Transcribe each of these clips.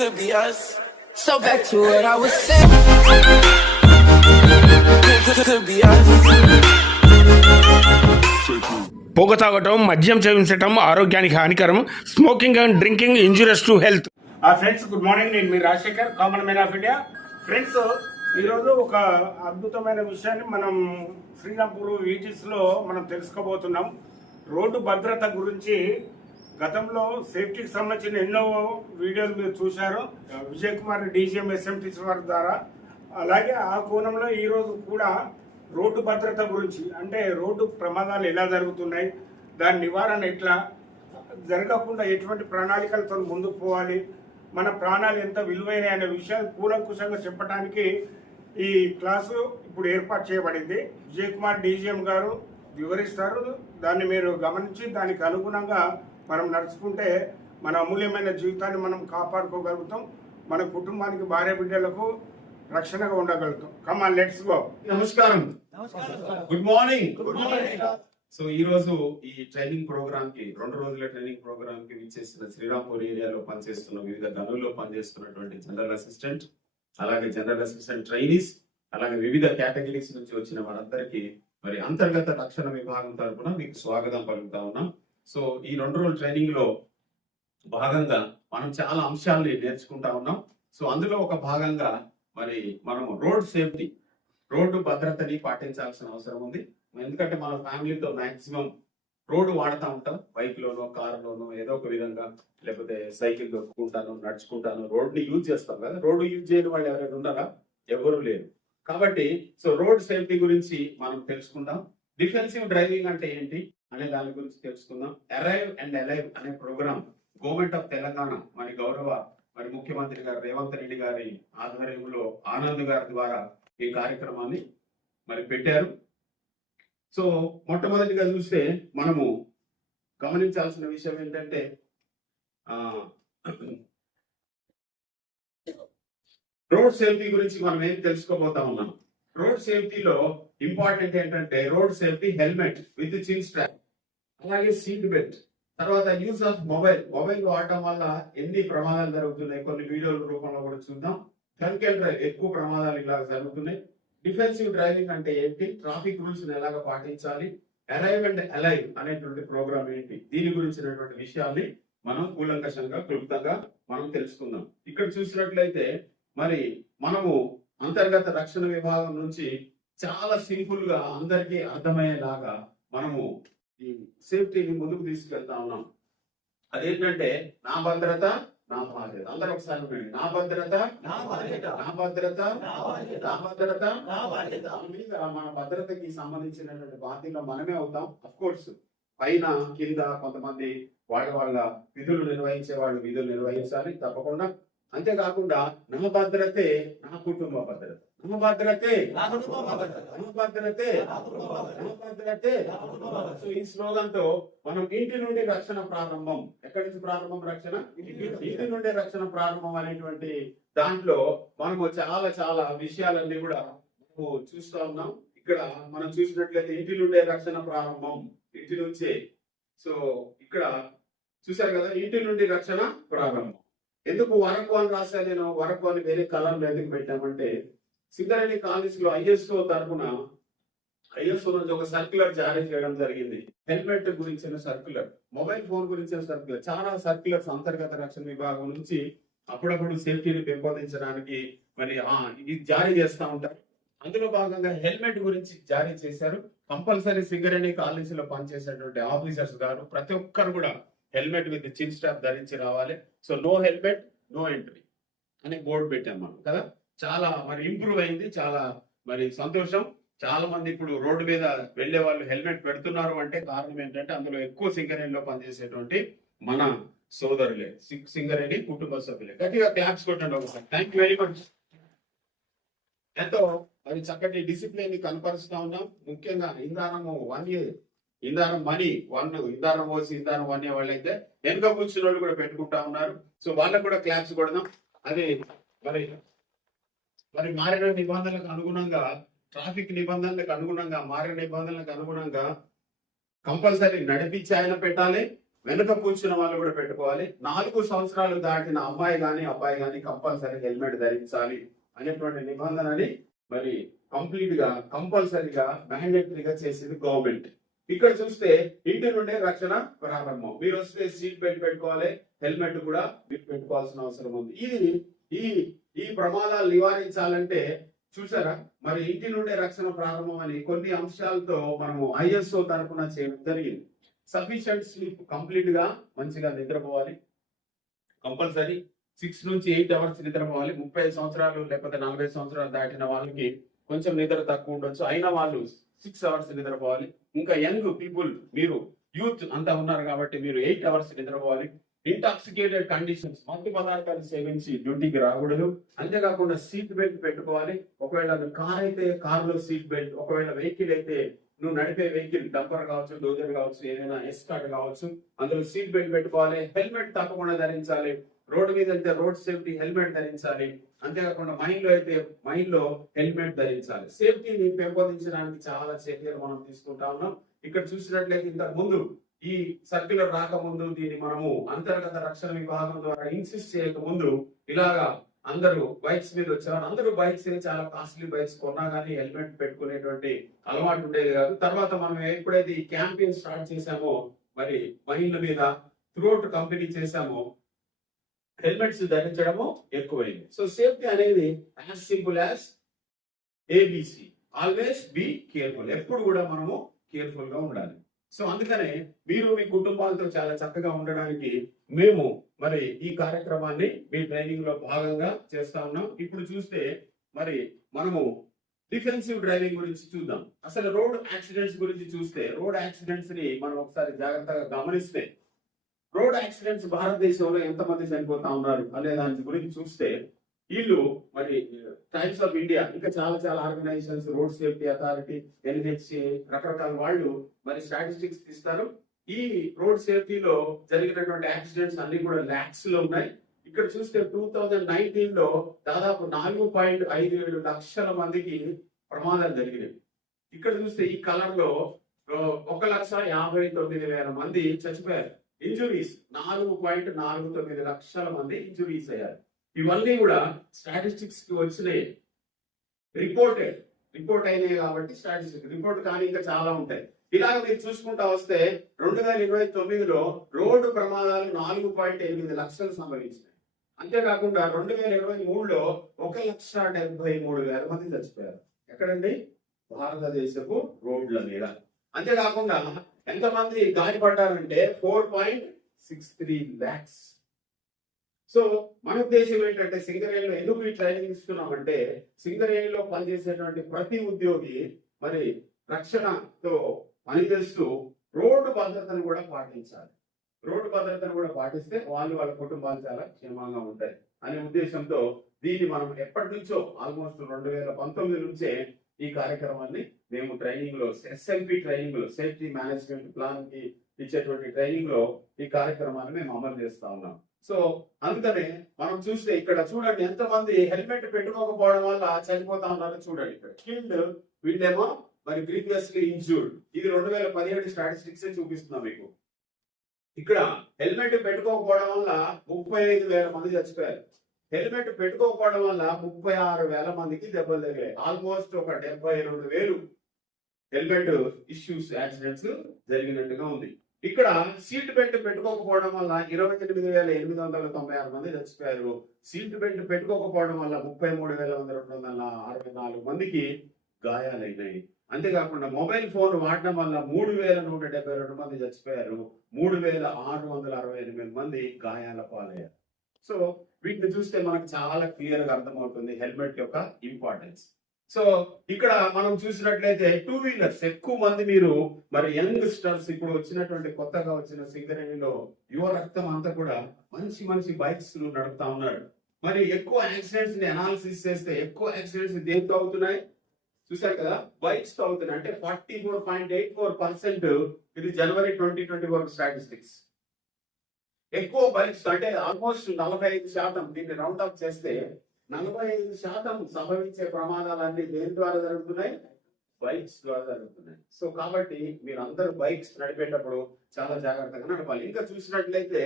Could be us. So back to what I was saying. Could be us. పొగ తాగటం, మద్యం సేవించటం ఆరోగ్యానికి హానికరం. Smoking and drinking injurious to health. Friends, good morning. నేను మీ Rajashekar, common man of India. Friends, ఈరోజు ఒక అద్భుతమైన విషయాన్ని మనం శ్రీరాంపూర్ వీటీస్లో మనం తెలుసుకోబోతున్నాం. రోడ్డు భద్రత గురించి గతంలో సేఫ్టీకి సంబంధించిన ఎన్నో వీడియోలు మీరు చూశారు, విజయ్ కుమార్ డీజీఎం ఎస్ఎంటీసీ వారి ద్వారా. అలాగే ఆ కోణంలో ఈరోజు కూడా రోడ్డు భద్రత గురించి, అంటే రోడ్డు ప్రమాదాలు ఎలా జరుగుతున్నాయి, దాని నివారణ ఎట్లా జరగకుండా ఎటువంటి ప్రణాళికలతో ముందుకు పోవాలి, మన ప్రాణాలు ఎంత విలువైనవి అనే విషయాన్ని కూలంకుషంగా చెప్పడానికి ఈ క్లాసు ఇప్పుడు ఏర్పాటు చేయబడింది. విజయ్ కుమార్ డీజీఎం గారు వివరిస్తారు. దాన్ని మీరు గమనించి దానికి అనుగుణంగా మనం నడుచుకుంటే మన అమూల్యమైన జీవితాన్ని మనం కాపాడుకోగలుగుతాం, మన కుటుంబానికి, భార్య బిడ్డలకు రక్షణగా ఉండగలుగుతాం. కమాన్, లెట్స్ గో. నమస్కారం, గుడ్ మార్నింగ్. సో ఈ రోజు ఈ ట్రైనింగ్ ప్రోగ్రామ్ కి, 2 రోజుల ట్రైనింగ్ ప్రోగ్రామ్ కి విచ్చేసిన శ్రీరాంపూర్ ఏరియాలో పనిచేస్తున్న, వివిధ గనుల్లో పనిచేస్తున్నటువంటి జనరల్ అసిస్టెంట్, అలాగే జనరల్ అసిస్టెంట్ ట్రైనీస్, అలాగే వివిధ కేటగిరీస్ నుంచి వచ్చిన వారందరికీ మరి అంతర్గత రక్షణ విభాగం తరఫున మీకు స్వాగతం పలుకుతా ఉన్నాం. సో ఈ 2 రోజుల ట్రైనింగ్ లో భాగంగా మనం చాలా అంశాలని నేర్చుకుంటా ఉన్నాం. సో అందులో ఒక భాగంగా మరి మనము రోడ్ సేఫ్టీ, రోడ్డు భద్రతని పాటించాల్సిన అవసరం ఉంది. ఎందుకంటే మన ఫ్యామిలీతో మాక్సిమం రోడ్డు వాడుతూ ఉంటాం, బైక్ లోనో, కారులోనో, ఏదో ఒక విధంగా, లేకపోతే సైకిల్ దొక్కుంటాను, నడుచుకుంటాను, రోడ్ని యూజ్ చేస్తాం కదా. రోడ్డు యూజ్ చేయని వాళ్ళు ఎవరైనా ఉన్నారా? ఎవరు లేరు. కాబట్టి సో రోడ్ సేఫ్టీ గురించి మనం తెలుసుకుందాం. డిఫెన్సివ్ డ్రైవింగ్ అంటే ఏంటి అనే దాని గురించి తెలుసుకుందాం. అరైవ్ అండ్ అలైవ్ అనే ప్రోగ్రామ్ గవర్నమెంట్ ఆఫ్ తెలంగాణ మరి గౌరవ మరి ముఖ్యమంత్రి గారు రేవంత్ రెడ్డి గారి ఆధ్వర్యంలో ఆనంద్ గారి ద్వారా ఈ కార్యక్రమాన్ని మరి పెట్టారు. సో మొట్టమొదటిగా చూస్తే మనము గమనించాల్సిన విషయం ఏంటంటే రోడ్ సేఫ్టీ గురించి మనం ఏం తెలుసుకోబోతా ఉన్నాం. రోడ్ సేఫ్టీలో ఇంపార్టెంట్ ఏంటంటే రోడ్ సేఫ్టీ, హెల్మెట్ విత్ చిన్ స్ట్రాప్, అలాగే సీట్ బెల్ట్, తర్వాత యూజ్ ఆఫ్ మొబైల్ వాడటం వల్ల ఎన్ని ప్రమాదాలు జరుగుతున్నాయి కొన్ని వీడియోల రూపంలో కూడా చూద్దాం. డ్రంక్ అండ్ డ్రైవ్, ఎక్కువ ప్రమాదాలు ఇలా జరుగుతున్నాయి. డిఫెన్సివ్ డ్రైవింగ్ అంటే ఏంటి, ట్రాఫిక్ రూల్స్ ఎలాగ పాటించాలి, అరైవ్ అండ్ అలైవ్ అనేటువంటి ప్రోగ్రామ్ ఏంటి, దీని గురించినటువంటి విషయాల్ని మనం కూలంకషంగా, క్లుప్తంగా మనం తెలుసుకుందాం. ఇక్కడ చూసినట్లయితే మరి మనము అంతర్గత రక్షణ విభాగం నుంచి చాలా సింపుల్ గా అందరికీ అర్థమయ్యేలాగా మనము ఈ సేఫ్టీని ముందుకు తీసుకెళ్తా ఉన్నాం. అదేంటంటే నా భద్రత నా బాధ్యత. అందరూ ఒకసారి నా భద్రత నా బాధ్యత, నా భద్రత నా భద్రత నా బాధ్యత. మీద మన భద్రతకి సంబంధించినటువంటి బాధ్యత మనమే అవుతాం. అఫ్ కోర్స్ పైన కింద కొంతమంది వాళ్ళ విధులు నిర్వహించే వాళ్ళు విధులు నిర్వహించాలి తప్పకుండా. అంతేకాకుండా నా భద్రతే నా కుటుంబ భద్రత, నా భద్రతే నా భద్రతే నా భద్రతే. సో ఈ స్లోగన్ తో మనం ఇంటి నుండి రక్షణ ప్రారంభం. ఎక్కడి నుంచి ప్రారంభం? రక్షణ ఇంటి నుండి రక్షణ ప్రారంభం అనేటువంటి దాంట్లో మనము చాలా విషయాలన్నీ కూడా మనము చూస్తా ఉన్నాం. ఇక్కడ మనం చూసినట్లయితే ఇంటి నుండే రక్షణ ప్రారంభం, ఇంటి నుంచే. సో ఇక్కడ చూసారు కదా, ఇంటి నుండి రక్షణ ప్రారంభం. ఎందుకు వరకు అని రాశా నేను? వరకు అని వేరే కలర్లో ఎందుకు పెట్టామంటే, సింగరేణి కాలేజ్ లో ఐఎస్ఓ తరఫున ఐఎస్ఓ నుంచి ఒక సర్క్యులర్ జారీ చేయడం జరిగింది. హెల్మెట్ గురించిన సర్క్యులర్, మొబైల్ ఫోన్ గురించిన సర్క్యులర్, చాలా సర్క్యులర్స్ అంతర్గత రక్షణ విభాగం నుంచి అప్పుడప్పుడు సేఫ్టీని పెంపొందించడానికి మరి ఇది జారీ చేస్తూ ఉంటారు. అందులో భాగంగా హెల్మెట్ గురించి జారీ చేశారు. కంపల్సరీ సింగరేణి కాలేజీలో పనిచేసేటువంటి ఆఫీసర్స్ గారు ప్రతి ఒక్కరు కూడా హెల్మెట్ విత్ చిన్ స్ట్రాప్ ధరించి రావాలి. So no helmet no entry అనే బోర్డు పెట్టాం మనం కదా. చాలా మరి ఇంప్రూవ్ అయింది, చాలా మరి సంతోషం. చాలా మంది ఇప్పుడు రోడ్డు మీద వెళ్లే వాళ్ళు హెల్మెట్ పెడుతున్నారు అంటే కారణం ఏంటంటే అందులో ఎక్కువ సింగరేణిలో పనిచేసేటువంటి మన సోదరులే, సింగరేణి కుటుంబ సభ్యులే. గట్టిగా క్లాప్స్ కొట్టండి ఒకసారి. Thank you very much. ఎంతో మరి చక్కటి డిసిప్లిన్ కనపరుస్తా ఉన్నాం. ముఖ్యంగా ఇంధానము 1 year, ఇంధానం మనీ 1, ఇంధానం పోసి ఇంధానం 1 year వాళ్ళు అయితే వెనుక కూర్చున్న వాళ్ళు కూడా పెట్టుకుంటా ఉన్నారు. సో వాళ్ళకు కూడా క్లాప్స్ కొడదాం. అది మరి మారిన నిబంధనలకు అనుగుణంగా, ట్రాఫిక్ నిబంధనలకు అనుగుణంగా, మారిన నిబంధనలకు అనుగుణంగా కంపల్సరీ నడిపించి ఆయన పెట్టాలి, వెనుక కూర్చున్న వాళ్ళు కూడా పెట్టుకోవాలి. 4 సంవత్సరాలు దాటిన అమ్మాయి గాని అబ్బాయి గాని కంపల్సరీ హెల్మెట్ ధరించాలి అనేటువంటి నిబంధనని మరి కంప్లీట్ గా కంపల్సరీగా మ్యాండేటరీగా చేసింది గవర్నమెంట్. ఇక్కడ చూస్తే ఇంటి నుండే రక్షణ ప్రారంభం. మీరు వస్తే సీట్ బెల్ట్ పెట్టుకోవాలి, హెల్మెట్ కూడా మీరు పెట్టుకోవాల్సిన అవసరం ఉంది. ఇది ఈ ఈ ప్రమాదాలు నివారించాలంటే చూసారా మరి ఇంటి నుండే రక్షణ ప్రారంభం అని కొన్ని అంశాలతో మనము ISO తరఫున చేయడం జరిగింది. సఫిషియంట్ స్లీప్, కంప్లీట్ గా మంచిగా నిద్రపోవాలి. కంపల్సరీ 6 నుంచి 8 అవర్స్ నిద్రపోవాలి. 30 సంవత్సరాలు లేకపోతే 40 సంవత్సరాలు దాటిన వాళ్ళకి కొంచెం నిద్ర తక్కువ ఉండొచ్చు, అయిన వాళ్ళు 6 అవర్స్ నిద్రపోవాలి. ఇంకా యంగ్ పీపుల్, మీరు యూత్ అంతా ఉన్నారు కాబట్టి మీరు 8 అవర్స్ నిద్రపోవాలి. ఇంటాక్సికేటెడ్ కండిషన్స్, మత్తు పదార్థాలు సేవించి డ్యూటీకి రాకూడదు. అంతేకాకుండా సీట్ బెల్ట్ పెట్టుకోవాలి. ఒకవేళ కార్ అయితే కారులో సీట్ బెల్ట్, ఒకవేళ వెహికల్ అయితే నువ్వు నడిపే వెహికల్ డంపర్ కావచ్చు, డోజర్ కావచ్చు, ఏదైనా ఎస్కార్ట్ కావచ్చు, అందులో సీట్ బెల్ట్ పెట్టుకోవాలి. హెల్మెట్ తప్పకుండా ధరించాలి. రోడ్డు మీద అయితే రోడ్ సేఫ్టీ హెల్మెట్ ధరించాలి. అంతేకాకుండా మైండ్ లో హెల్మెట్ ధరించాలి. సేఫ్టీని పెంపొందించడానికి చాలా చర్యలు మనం తీసుకుంటా ఉన్నాం. ఇక్కడ చూసినట్లయితే ఇంతకు ముందు ఈ సర్క్యులర్ రాకముందు దీన్ని మనము అంతర్గత రక్షణ విభాగం ద్వారా ఇన్సిస్ట్ చేయక ముందు ఇలాగా అందరూ బైక్స్ మీద వచ్చేవారు. అందరూ బైక్స్ చాలా కాస్ట్లీ బైక్స్ కొన్నా కానీ హెల్మెట్ పెట్టుకునేటువంటి అలవాటు ఉండేది కాదు. తర్వాత మనం ఎప్పుడైతే ఈ క్యాంపెయిన్ స్టార్ట్ చేశామో, మరి మహిళల మీద త్రూఅవుట్ కంపెనీ చేశామో, హెల్మెట్స్ ధరించడము ఎక్కువైంది. సో సేఫ్టీ అనేది as simple as ABC, always be careful. ఎప్పుడు కూడా మనము కేర్ఫుల్ గా ఉండాలి. సో అందుకనే మీరు మీ కుటుంబాలతో చాలా చక్కగా ఉండడానికి మేము మరి ఈ కార్యక్రమాన్ని మీ ట్రైనింగ్ లో భాగంగా చేస్తా ఉన్నాం. ఇప్పుడు చూస్తే మరి మనము డిఫెన్సివ్ డ్రైవింగ్ గురించి చూద్దాం. అసలు రోడ్ యాక్సిడెంట్స్ గురించి చూస్తే, రోడ్ యాక్సిడెంట్స్ ని మనం ఒకసారి జాగ్రత్తగా గమనిస్తే, రోడ్ యాక్సిడెంట్స్ భారతదేశంలో ఎంతమంది చనిపోతా ఉన్నారు అనే దాని గురించి చూస్తే, వీళ్ళు మరి టైమ్స్ ఆఫ్ ఇండియా, ఇంకా చాలా చాలా organisations, road safety authority, NHA, రకరకాల వాళ్ళు మరి స్టాటిస్టిక్స్ తీస్తారు. ఈ రోడ్ సేఫ్టీలో జరిగినటువంటి యాక్సిడెంట్స్ అన్ని కూడా లాక్స్ లో ఉన్నాయి. ఇక్కడ చూస్తే 2019 లో దాదాపు 4.57 లక్షల మందికి ప్రమాదాలు జరిగినాయి. ఇక్కడ చూస్తే ఈ కలర్ లో 1,59,000 మంది చచ్చిపోయారు. ఇంజురీస్ 4.49 లక్షల మంది ఇంజురీస్ అయ్యారు. ఇవన్నీ కూడా స్టాటిస్టిక్స్ కి వచ్చినాయి, రిపోర్ట్ అయినాయి కాబట్టి స్టాటిస్టిక్స్. రిపోర్ట్ కానీ ఇంకా చాలా ఉంటాయి. ఇలాగ మీరు చూసుకుంటా వస్తే 2029లో రోడ్డు ప్రమాదాలు 4.8 లక్షలు సంభవించినాయి. అంతేకాకుండా 2023లో 1,73,000 మంది చచ్చిపోయారు. ఎక్కడండి? భారతదేశపు రోడ్ల మీద. అంతేకాకుండా ఎంతమంది గాయపడ్డారంటే 4.63 lakhs. సో మన ఉద్దేశం ఏంటంటే, సింగరేణిలో ఎందుకు ఈ ట్రైనింగ్ ఇస్తున్నామంటే, సింగరేణిలో పనిచేసేటువంటి ప్రతి ఉద్యోగి మరి రక్షణతో పనిచేస్తూ రోడ్డు భద్రతను కూడా పాటించాలి. రోడ్డు భద్రతను కూడా పాటిస్తే వాళ్ళ కుటుంబాలు చాలా క్షేమంగా ఉంటాయి అనే ఉద్దేశంతో దీన్ని మనం ఎప్పటి నుంచో ఆల్మోస్ట్ 2019 నుంచే ఈ కార్యక్రమాన్ని మేము ట్రైనింగ్ లో, SMP ట్రైనింగ్ లో, సేఫ్టీ మేనేజ్మెంట్ ప్లాన్ కి ఇచ్చేటువంటి ట్రైనింగ్ లో ఈ కార్యక్రమాన్ని మేము అమలు చేస్తా ఉన్నాం. సో అందుకనే మనం చూస్తే ఇక్కడ చూడండి ఎంతమంది హెల్మెట్ పెట్టుకోకపోవడం వల్ల చనిపోతా ఉన్నారో చూడండి. ఇక్కడ కిల్డ్, వీళ్ళేమో మరి ప్రీవియస్లీ ఇంజూర్డ్. ఇది 2017 స్టాటిస్టిక్స్ చూపిస్తున్నాం మీకు. ఇక్కడ హెల్మెట్ పెట్టుకోకపోవడం వల్ల 35,000 మంది చచ్చిపోయారు. హెల్మెట్ పెట్టుకోకపోవడం వల్ల 36,000 మందికి దెబ్బలు తగిలాయి. ఆల్మోస్ట్ ఒక 72,000 హెల్మెట్ ఇష్యూస్, యాక్సిడెంట్స్ జరిగినట్టుగా ఉంది. ఇక్కడ సీట్ బెల్ట్ పెట్టుకోకపోవడం వల్ల 28,896 మంది చచ్చిపోయారు. సీట్ బెల్ట్ పెట్టుకోకపోవడం వల్ల 33,264 మందికి గాయాలైనాయి. అంతేకాకుండా మొబైల్ ఫోన్ వాడడం వల్ల 3,172 మంది చచ్చిపోయారు. 3,668 మంది గాయాల పాలయ్యారు. సో వీటిని చూస్తే మనకు చాలా క్లియర్ గా అర్థమవుతుంది హెల్మెట్ యొక్క ఇంపార్టెన్స్. సో ఇక్కడ మనం చూసినట్లయితే 2 వీలర్స్ ఎక్కువ మంది, మీరు మరి యంగ్ స్టర్స్, ఇప్పుడు వచ్చినటువంటి కొత్తగా వచ్చిన సింగరేణిలో యువ రక్తం అంతా కూడా మంచి బైక్స్ నడుపుతా ఉన్నారు. మరి ఎక్కువ యాక్సిడెంట్స్ ని అనాలిసిస్ చేస్తే ఎక్కువ యాక్సిడెంట్స్ దేంతో అవుతున్నాయి చూసారు కదా, బైక్స్ తో అవుతున్నాయి. అంటే 44.84%. ఇది జనవరి 2024 స్టాటిస్టిక్స్. ఎక్కువ బైక్స్ అంటే ఆల్మోస్ట్ 45%. దీన్ని రౌండ్ అప్ చేస్తే 45% సంభవించే ప్రమాదాలన్నీ దేని ద్వారా జరుగుతున్నాయి? బైక్స్ ద్వారా జరుగుతున్నాయి. సో కాబట్టి మీరు అందరూ బైక్స్ నడిపేటప్పుడు చాలా జాగ్రత్తగా నడపాలి. ఇంకా చూసినట్లయితే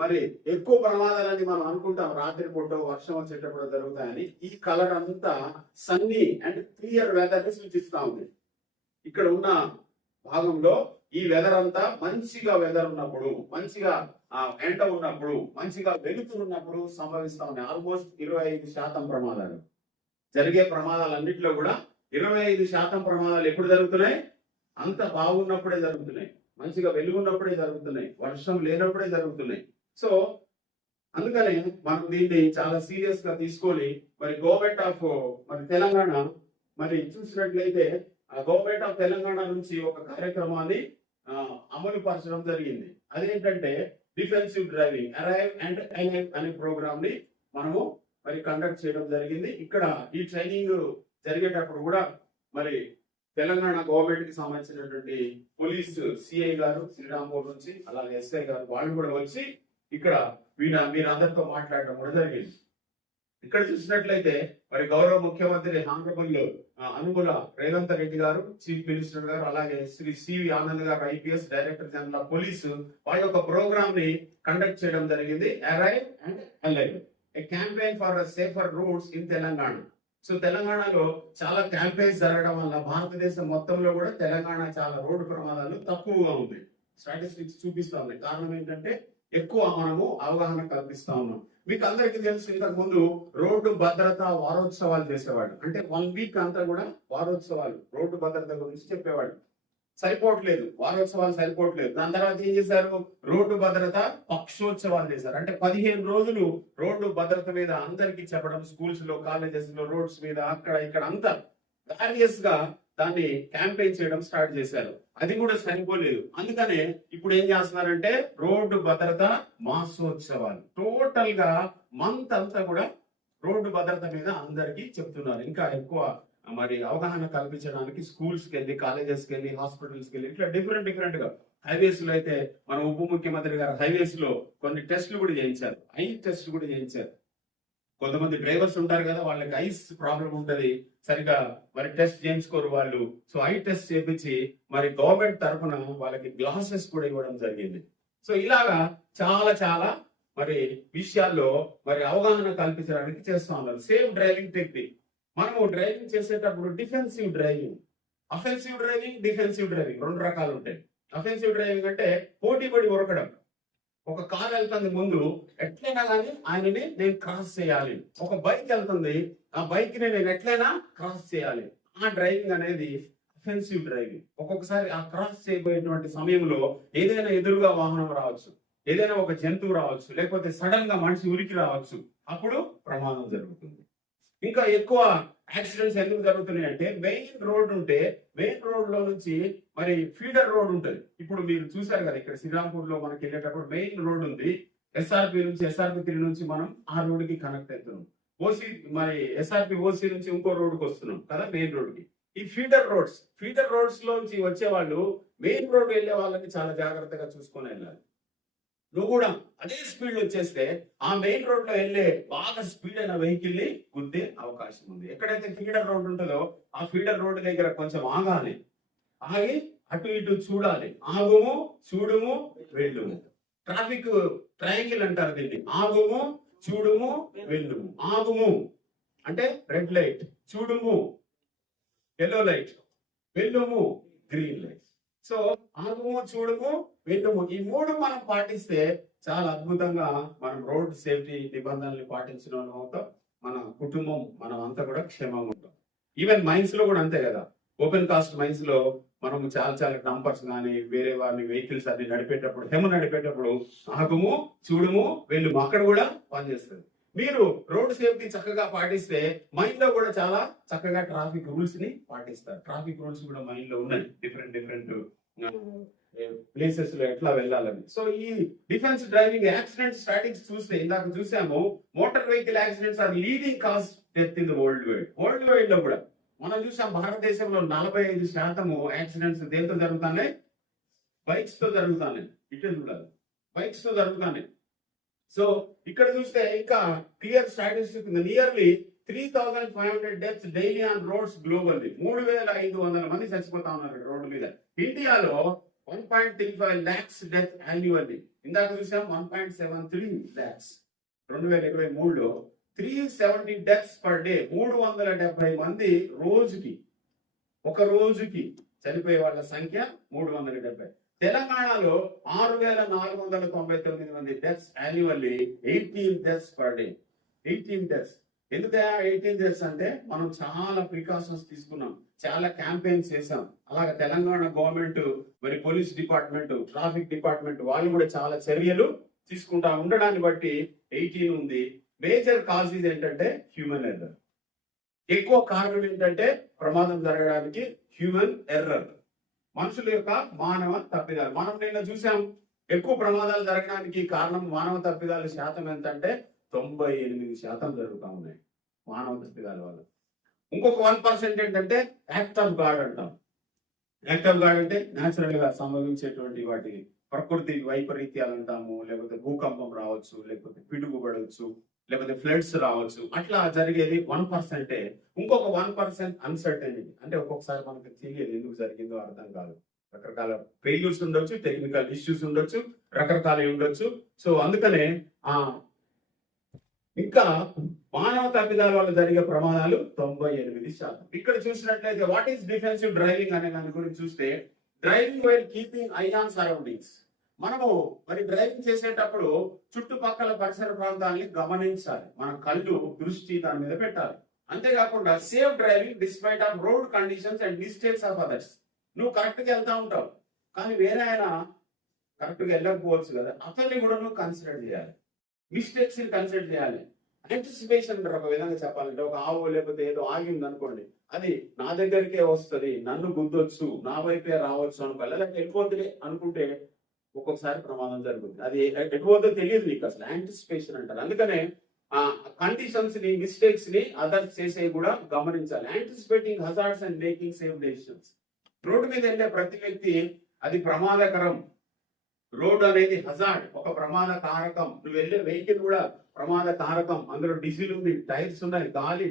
మరి ఎక్కువ ప్రమాదాలని మనం అనుకుంటాం రాత్రి పూట వర్షం వచ్చేటప్పుడు జరుగుతాయని. ఈ కలర్ అంతా సన్నీ అండ్ క్లియర్ వెదర్ ని సూచిస్తా ఉంది. ఇక్కడ ఉన్న భాగంలో ఈ వెదర్ అంతా మంచిగా వెదర్ ఉన్నప్పుడు, మంచిగా ఎండ ఉన్నప్పుడు, మంచిగా వెలుతురున్నప్పుడు సంభవిస్తా ఉన్నాయి. ఆల్మోస్ట్ 25% ప్రమాదాలు జరిగే ప్రమాదాలన్నింటిలో కూడా 25% ప్రమాదాలు ఎప్పుడు జరుగుతున్నాయి? అంత బాగున్నప్పుడే జరుగుతున్నాయి, మంచిగా వెలుగున్నప్పుడే జరుగుతున్నాయి, వర్షం లేనప్పుడే జరుగుతున్నాయి. సో అందుకనే మనం దీన్ని చాలా సీరియస్ గా తీసుకొని మరి గవర్నమెంట్ ఆఫ్ మరి తెలంగాణ మరి చూసినట్లయితే గవర్నమెంట్ ఆఫ్ తెలంగాణ నుంచి ఒక కార్యక్రమాన్ని అమలు పరచడం జరిగింది. అదేంటంటే defensive driving arrive and alive అనే ప్రోగ్రామ్ ని మనము మరి కండక్ట్ చేయడం జరిగింది. ఇక్కడ ఈ ట్రైనింగ్ జరిగేటప్పుడు కూడా మరి తెలంగాణ గవర్నమెంట్ కి సంబంధించినటువంటి పోలీస్ సిఐ గారు శ్రీరాంపూర్ నుంచి, అలాగే ఎస్ఐ గారు వాళ్ళు కూడా వచ్చి ఇక్కడ మీరందరితో మాట్లాడడం కూడా జరిగింది. ఇక్కడ చూసినట్లయితే మరి గౌరవ ముఖ్యమంత్రి హానరబుల్ అనుముల రేవంత్ రెడ్డి గారు, చీఫ్ మినిస్టర్ గారు, అలాగే శ్రీ సివి ఆనంద్ గారు IPS director general of police వాళ్ళ యొక్క ప్రోగ్రామ్ ని కండక్ట్ చేయడం జరిగింది. Arrive and alive A campaign for safer roots in Telangana. So తెలంగాణలో చాలా క్యాంపెయిన్స్ జరగడం వల్ల భారతదేశం మొత్తంలో కూడా తెలంగాణ చాలా రోడ్డు ప్రమాదాలు తక్కువగా ఉంది. స్టాటిస్టిక్స్ చూపిస్తా ఉన్నాయి. కారణం ఏంటంటే ఎక్కువ మనము అవగాహన కల్పిస్తా ఉన్నాం. మీకు అందరికీ తెలుసు, ఇంతకు ముందు రోడ్డు భద్రత వారోత్సవాలు చేసేవాడు. అంటే 1 వీక్ అంతా కూడా వారోత్సవాలు రోడ్డు భద్రత గురించి చెప్పేవాడు. సరిపోవట్లేదు, వారోత్సవాలు సరిపోవట్లేదు. దాని తర్వాత ఏం చేశారు? రోడ్డు భద్రత పక్షోత్సవాలు చేశారు. అంటే 15 రోజులు రోడ్డు భద్రత మీద అందరికీ చెప్పడం, స్కూల్స్ లో, కాలేజెస్ లో, రోడ్స్ మీద, అక్కడ ఇక్కడ అంతా వేరియస్ గా దాన్ని క్యాంపెయిన్ చేయడం స్టార్ట్ చేశారు. అది కూడా సరిపోలేదు. అందుకనే ఇప్పుడు ఏం చేస్తున్నారంటే రోడ్డు భద్రత మాసోత్సవాలు, టోటల్ గా మంత్ అంతా కూడా రోడ్డు భద్రత మీద అందరికీ చెప్తున్నారు. ఇంకా ఎక్కువ మరి అవగాహన కల్పించడానికి స్కూల్స్ కి వెళ్ళి, కాలేజెస్ కి వెళ్ళి, హాస్పిటల్స్ కి వెళ్ళి, ఇట్లా డిఫరెంట్ గా హైవేస్ లో అయితే మన ఉప ముఖ్యమంత్రి గారు హైవేస్ లో కొన్ని టెస్టులు కూడా చేయించారు. ఐ టెస్ట్ కూడా చేయించారు. కొంతమంది డ్రైవర్స్ ఉంటారు కదా, వాళ్ళకి ఐస్ ప్రాబ్లం ఉంటది, సరిగా మరి టెస్ట్ చేయించుకోరు వాళ్ళు. సో ఐ టెస్ట్ చేపించి మరి గవర్నమెంట్ తరఫున వాళ్ళకి గ్లాసెస్ కూడా ఇవ్వడం జరిగింది. సో ఇలాగా చాలా మరి విషయాల్లో మరి అవగాహన కల్పించడానికి చేస్తూ ఉన్నారు. Safe driving technique. మనము డ్రైవింగ్ చేసేటప్పుడు defensive driving, offensive driving, defensive driving 2 రకాలు ఉంటాయి. అఫెన్సివ్ డ్రైవింగ్ అంటే పోటీ పడి ఉరకడం. ఒక కార్ వెళ్తుంది ముందు, ఎట్లయినా కానీ ఆయనని నేను క్రాస్ చేయాలి. ఒక బైక్ వెళ్తుంది, ఆ బైక్ ని నేను ఎట్లయినా క్రాస్ చేయాలి. ఆ డ్రైవింగ్ అనేది అఫెన్సివ్ డ్రైవింగ్. ఒక్కొక్కసారి ఆ క్రాస్ చేయబోయేటువంటి సమయంలో ఏదైనా ఎదురుగా వాహనం రావచ్చు, ఏదైనా ఒక జంతువు రావచ్చు, లేకపోతే సడన్ గా మనిషి ఉరికి రావచ్చు. అప్పుడు ప్రమాదం జరుగుతుంది. ఇంకా ఎక్కువ యాక్సిడెంట్స్ ఎందుకు జరుగుతున్నాయి అంటే మెయిన్ రోడ్ ఉంటే, మెయిన్ రోడ్ లో నుంచి మరి ఫీడర్ రోడ్ ఉంటది. ఇప్పుడు మీరు చూసారు కదా, ఇక్కడ శ్రీరాంపూర్ లో మనకి వెళ్ళేటప్పుడు మెయిన్ రోడ్ ఉంది. ఎస్ఆర్పి 3 నుంచి మనం ఆ రోడ్ కి కనెక్ట్ అవుతున్నాం. ఓసీ మరి ఎస్ఆర్పి ఓసీ నుంచి ఇంకో రోడ్ కి వస్తున్నాం కదా, మెయిన్ రోడ్ కి. ఈ ఫీడర్ రోడ్స్ లోంచి వచ్చే వాళ్ళు మెయిన్ రోడ్ వెళ్లే వాళ్ళని చాలా జాగ్రత్తగా చూసుకొని వెళ్ళాలి. నువ్వు కూడా అదే స్పీడ్ వచ్చేస్తే ఆ మెయిన్ రోడ్ లో వెళ్ళే బాగా స్పీడ్ అయిన వెహికల్ ని గుద్దే అవకాశం ఉంది. ఎక్కడైతే ఫీడర్ రోడ్ ఉంటుందో ఆ ఫీడర్ రోడ్ దగ్గర కొంచెం ఆగాలి, ఆగి అటు ఇటు చూడాలి. ఆగుము, చూడుము, వెళ్ళుము. ట్రాఫిక్ ట్రయాంగిల్ అంటారు దీన్ని. ఆగుము, చూడుము, వెళ్ళుము. ఆగుము అంటే రెడ్ లైట్, చూడుము ఎల్లో లైట్, వెళ్ళుము గ్రీన్ లైట్. సో ఆగుము, చూడుము, వెళ్ళుము, ఈ 3 మనం పాటిస్తే చాలా అద్భుతంగా మనం రోడ్ సేఫ్టీ నిబంధనల్ని పాటించడం అవుతాం. మన కుటుంబం, మనం అంతా కూడా క్షేమంగా ఉంటాం. ఈవెన్ మైన్స్ లో కూడా అంతే కదా. ఓపెన్ కాస్ట్ మైన్స్ లో మనం చాలా డంపర్స్ కానీ వేరే వారిని వెహికల్స్ అన్ని నడిపేటప్పుడు ఆగుము, చూడుము, వెళ్ళుము అక్కడ కూడా పనిచేస్తుంది. మీరు రోడ్ సేఫ్టీ చక్కగా పాటిస్తే మైండ్ లో కూడా చాలా చక్కగా ట్రాఫిక్ రూల్స్ ని పాటిస్తారు. ట్రాఫిక్ రూల్స్ కూడా మైండ్ లో ఉన్నాయి, డిఫరెంట్ ప్లేసెస్ లో ఎట్లా వెళ్ళాలని. సో ఈ డిఫెన్స్ డ్రైవింగ్ యాక్సిడెంట్ స్టాటిక్స్ చూస్తే ఇందాక చూసాము, motor vehicle accidents are leading cause death in the worldwide లో కూడా మనం చూసాం. భారతదేశంలో 45% యాక్సిడెంట్స్ దేంతో జరుగుతున్నాయి? బైక్స్ తో జరుగుతున్నాయి. ఇటే చూడాలి, బైక్స్ తో జరుగుతున్నాయి. సో ఇక్కడ చూస్తే ఇంకా క్లియర్ స్టాటిస్టిక్ ఉంది. Nearly 3,500 deaths daily on roads globally. 3,500 మంది చచ్చిపోతా ఉన్నారు రోడ్డు మీద. ఇండియాలో 1.35 lakhs డెత్ యాన్యువల్లీ. ఇందాక చూసాం 1.73 lakhs. 2023లో 370 deaths per day. 370 మంది రోజుకి, ఒక రోజుకి చనిపోయే వాళ్ళ సంఖ్య 370. తెలంగాణలో 6,499 మంది deaths annually. 18 deaths per day. 18 deaths. ఎందుకు 18 డేస్ అంటే మనం చాలా ప్రికాషన్స్ తీసుకున్నాం, చాలా క్యాంపెయిన్స్ చేసాం. అలాగే తెలంగాణ గవర్నమెంట్, మరి పోలీస్ డిపార్ట్మెంట్, ట్రాఫిక్ డిపార్ట్మెంట్ వాళ్ళు కూడా చాలా చర్యలు తీసుకుంటా ఉండడాన్ని బట్టి 18 ఉంది. మేజర్ కాజెస్ ఏంటంటే హ్యూమన్ ఎర్రర్. ఎక్కువ కారణం ఏంటంటే ప్రమాదం జరగడానికి హ్యూమన్ ఎర్రర్, మనుషుల యొక్క మానవ తప్పిదాలు. మనం నిన్న చూసాం ఎక్కువ ప్రమాదాలు జరగడానికి కారణం మానవ తప్పిదాల శాతం ఎంత అంటే 98% జరుగుతూ ఉన్నాయి మానవ తప్పిదాల వల్ల. ఇంకొక 1% ఏంటంటే యాక్ట్ ఆఫ్ గాడ్ అంటాం. యాక్ట్ ఆఫ్ గాడ్ అంటే న్యాచురల్ గా సంభవించేటువంటి వాటి ప్రకృతి వైపరీత్యాలు అంటాము, లేకపోతే భూకంపం రావచ్చు, లేకపోతే పిడుగు పడవచ్చు, లేకపోతే ఫ్లడ్స్ రావచ్చు. అట్లా జరిగేది 1%. ఇంకొక 1% అన్సర్టనిటీ, అంటే ఒక్కొక్కసారి మనకు తెలియదు ఎందుకు జరిగిందో అర్థం కాదు. రకరకాల ఫెయిల్యూర్స్ ఉండొచ్చు, టెక్నికల్ ఇష్యూస్ ఉండొచ్చు, రకరకాల ఉండొచ్చు. సో అందుకనే ఇంకా మానవ తప్పిదాల వల్ల జరిగే ప్రమాదాలు 98%. ఇక్కడ చూసినట్లయితే వాట్ ఈస్ డిఫెన్సివ్ డ్రైవింగ్ అనే దాని గురించి చూస్తే, driving while keeping I on surroundings. మనము మరి డ్రైవింగ్ చేసేటప్పుడు చుట్టుపక్కల పరిసర ప్రాంతాలని గమనించాలి, మన కళ్ళు దృష్టి దాని మీద పెట్టాలి. అంతేకాకుండా safe driving despite of road conditions and mistakes of others. నువ్వు కరెక్ట్ గా వెళ్తా ఉంటావు, కానీ వేరే ఆయన కరెక్ట్ గా వెళ్ళకపోవచ్చు కదా, అతన్ని కూడా నువ్వు కన్సిడర్ చేయాలి, మిస్టేక్స్ ని కన్సిడర్ చేయాలి. యాంటిసిపేషన్ ఒక విధంగా చెప్పాలంటే, ఒక ఆవు లేకపోతే ఏదో ఆగింది అనుకోండి, అది నా దగ్గరికే వస్తుంది, నన్ను గుద్దొచ్చు, నా వైపే రావచ్చు అనుకోవాలి. లేదా వెళ్ళిపోతుంది అనుకుంటే ఒక్కొక్కసారి ప్రమాదం జరుగుతుంది. అది ఎటుపోతుందో తెలియదు నీకు, అసలు యాంటిసిపేషన్ అంటారు. అందుకనే ఆ కండిషన్స్ ని, మిస్టేక్స్ ని అదర్స్ చేసేవి కూడా గమనించాలి. Anticipating hazards and making safe decisions. Road మీద వెళ్ళే ప్రతి వ్యక్తి అది ప్రమాదకరం. రోడ్ అనేది హజార్డ్, ఒక ప్రమాద కారకం. నువ్వు వెళ్ళే వెహికల్ కూడా ప్రమాద కారకం. అందులో డీజిల్ ఉంది, టైర్స్ ఉన్నాయి, గాలి,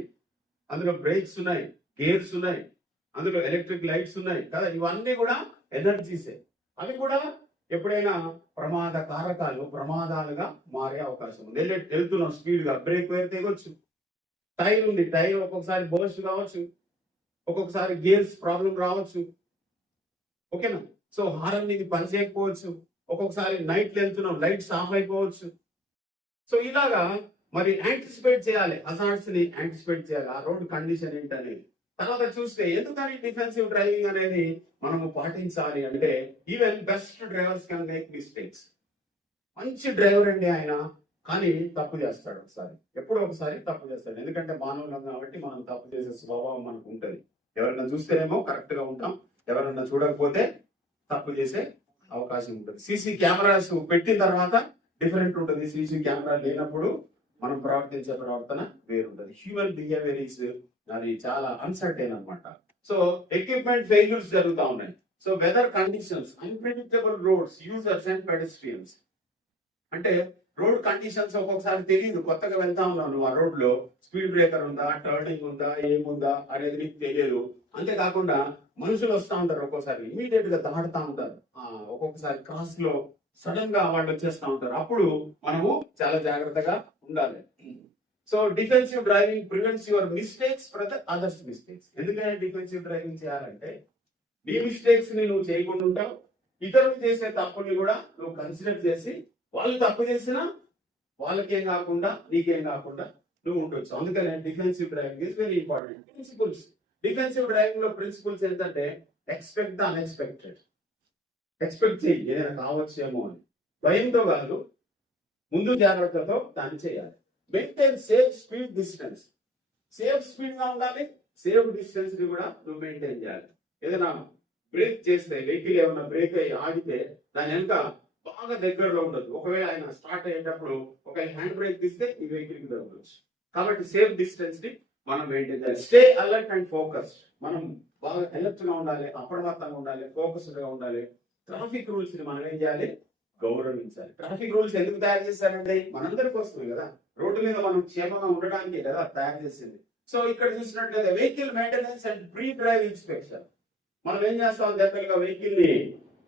అందులో బ్రేక్స్ ఉన్నాయి, గేర్స్ ఉన్నాయి, అందులో ఎలక్ట్రిక్ లైట్స్ ఉన్నాయి కదా. ఇవన్నీ కూడా ఎనర్జీసే. అవి కూడా ఎప్పుడైనా ప్రమాద కారకాలు, ప్రమాదాలుగా మారే అవకాశం ఉంది. వెళ్తున్నాం స్పీడ్ గా, బ్రేక్ వేరు తెగొచ్చు. టైర్ ఉంది, టైర్ ఒక్కొక్కసారి బర్స్ట్ కావచ్చు, ఒక్కొక్కసారి గేర్స్ ప్రాబ్లం రావచ్చు. ఓకేనా? సో హారన్ ఇది పని చేయకపోవచ్చు. ఒక్కొక్కసారి నైట్ వెళ్తున్నాం, లైట్స్ ఆఫ్ అయిపోవచ్చు. సో ఇలాగా మరి యాంటిసిపేట్ చేయాలి, హజార్డ్స్ ని యాంటిసిపేట్ చేయాలి, ఆ రోడ్ కండిషన్ ఏంటనేది. తర్వాత చూస్తే ఎందుకని డిఫెన్సివ్ డ్రైవింగ్ అనేది మనము పాటించాలి అంటే, even best drivers can make mistakes. మంచి డ్రైవర్ అండి ఆయన, కానీ తప్పు చేస్తాడు ఒకసారి, ఎప్పుడో ఒకసారి తప్పు చేస్తాడు. ఎందుకంటే మానవులం కాబట్టి మనం తప్పు చేసే స్వభావం మనకు ఉంటుంది. ఎవరైనా చూస్తేనేమో కరెక్ట్ గా ఉంటాం, ఎవరైనా చూడకపోతే తప్పు చేసే అవకాశం ఉంటుంది. సీసీ కెమెరాస్ పెట్టిన తర్వాత డిఫరెంట్ ఉంటుంది. సీసీ కెమెరా లేనప్పుడు మనం ప్రవర్తించే ప్రవర్తన వేరుంటుంది. హ్యూమన్ బిహేవియర్ ఈస్ అది చాలా అన్సర్టైన్ అనమాట. సో ఎక్విప్మెంట్ ఫెయిల్యూర్స్ జరుగుతూ ఉన్నాయి. So weather conditions, unpredictable roads, users and pedestrians. అంటే రోడ్ కండిషన్స్ ఒక్కొక్కసారి తెలియదు, కొత్తగా వెళ్తా ఉన్నావు నువ్వు, ఆ రోడ్ లో స్పీడ్ బ్రేకర్ ఉందా, టర్నింగ్ ఉందా, ఏముందా అనేది నీకు తెలియదు. అంతేకాకుండా మనుషులు వస్తా ఉంటారు, ఒక్కోసారి ఇమీడియట్ గా దాడుతూ ఉంటారు, ఒక్కొక్కసారి క్రాస్ లో సడన్ గా వాళ్ళు వచ్చేస్తా ఉంటారు. అప్పుడు మనము చాలా జాగ్రత్తగా ఉండాలి. So defensive driving prevents your mistakes from others mistakes. ఎందుకంటే డిఫెన్సివ్ డ్రైవింగ్ చేయాలంటే నీ మిస్టేక్స్ ని నువ్వు చేయకుండా ఉంటావు, ఇతరులు చేసే తప్పుల్ని కూడా నువ్వు కన్సిడర్ చేసి, వాళ్ళు తప్పు చేసినా వాళ్ళకేం కాకుండా నీకేం కాకుండా నువ్వు ఉండొచ్చు. అందుకనే defensive driving is very important. Principles, defensive driving లో ప్రిన్సిపల్స్ ఏంటంటే, ఎక్స్పెక్ట్ ద అన్ఎక్స్పెక్టెడ్. ఎక్స్పెక్ట్ చేయి ఏదైనా కావచ్చేమో అని, భయంతో కాదు, ముందు జాగ్రత్తతో దాన్ని చేయాలి. Maintain safe speed distance. Safe speed గా ఉండాలి, సేఫ్ డిస్టెన్స్ ని కూడా నువ్వు మెయింటైన్ చేయాలి. ఏదైనా బ్రేక్ చేస్తే, వెహికల్ ఏమైనా బ్రేక్ అయ్యి ఆగితే దాని వెనక బాగా దగ్గరలో ఉండదు. ఒకవేళ ఆయన స్టార్ట్ అయ్యేటప్పుడు ఒకవేళ హ్యాండ్ బ్రేక్ తీస్తే ఈ వెహికల్ కి తగ్గవచ్చు. కాబట్టి సేఫ్ డిస్టెన్స్ ని మనం మెయింటైన్ చేయాలి. Stay alert and focused. మనం బాగా అలర్ట్ గా ఉండాలి, అప్రమత్తంగా ఉండాలి, ఫోకస్డ్ గా ఉండాలి. ట్రాఫిక్ రూల్స్ ని మనం ఏం చేయాలి? గౌరవించాలి. ట్రాఫిక్ రూల్స్ ఎందుకు తయారు చేశారంటే మనందరి కోసమే కదా, రోడ్డు మీద మనం క్షేమంగా ఉండడానికే కదా తయారు చేసింది. సో ఇక్కడ చూసినట్లయితే vehicle maintenance and pre drive inspection. మనం ఏం చేస్తాం, జనరల్ గా వెహికల్ ని